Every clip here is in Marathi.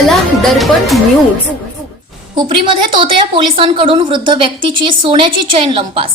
कला दर्पण न्यूज हुपरीमध्ये तोतया पोलिसांकडून वृद्ध व्यक्तीची सोन्याची चैन लंपास.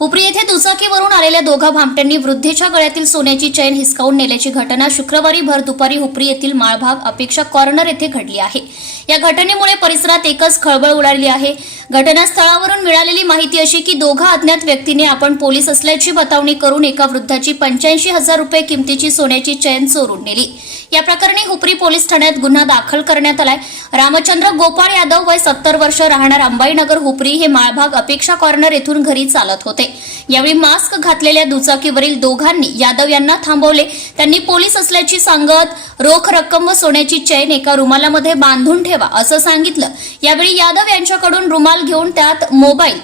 हुपरी येथे दुचाकीवरून आलेल्या दोघा भामट्यांनी वृद्धेच्या गळ्यातील सोन्याची चैन हिसकावून नेल्याची घटना शुक्रवारी भर दुपारी हुपरी येथील माळभाग अपेक्षा कॉर्नर येथे घडली आहे. या घटनेमुळे परिसरात एकच खळबळ उडाली आहे. घटनास्थळावरून मिळालेली माहिती अशी की दोघा अज्ञात व्यक्तीने आपण पोलीस असल्याची बतावणी करून एका वृद्धाची पंच्याऐंशी हजार रुपये किमतीची सोन्याची चैन चोरून नेली. या प्रकरणी हुपरी पोलीस ठाण्यात गुन्हा दाखल करण्यात आलाय. रामचंद्र गोपाळ यादव वय सत्तर वर्ष राहणार अंबाईनगर हुपरी हे माळभाग अपेक्षा कॉर्नर येथून घरी चालत होते. यावेळी मास्क घातलेल्या दुचाकीवरील दोघांनी यादव यांना थांबवले. त्यांनी पोलीस असल्याची सांगत रोख रक्कम व सोन्याची चैन एका रुमालामध्ये बांधून ठेवा असं सांगितलं. यावेळी यादव यांच्याकडून रुमाल घेऊन त्यात मोबाईल.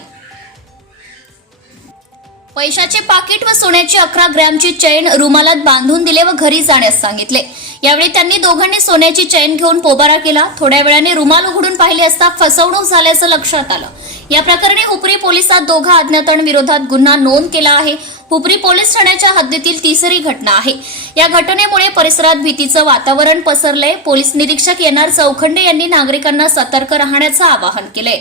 पैशाचे पाकिट व सोन्याची अकरा ग्रॅमची चैन रुमालात बांधून दिले व घरी जाण्यास सांगितले. यावेळी त्यांनी दोघांनी सोन्याची चैन घेऊन पोबारा केला. थोड्या वेळाने रुमाल उघडून पाहिले असता फसवणूक झाल्याचं लक्षात आलं. या प्रकरणी हुपरी पोलिसात दोघा अज्ञातांविरोधात गुन्हा नोंद केला आहे. हुपरी पोलीस ठाण्याच्या हद्दीतील तिसरी घटना आहे. या घटनेमुळे परिसरात भीतीचं वातावरण पसरलंय. पोलीस निरीक्षक एन आर चौखंडे यांनी नागरिकांना सतर्क राहण्याचं आवाहन केलंय.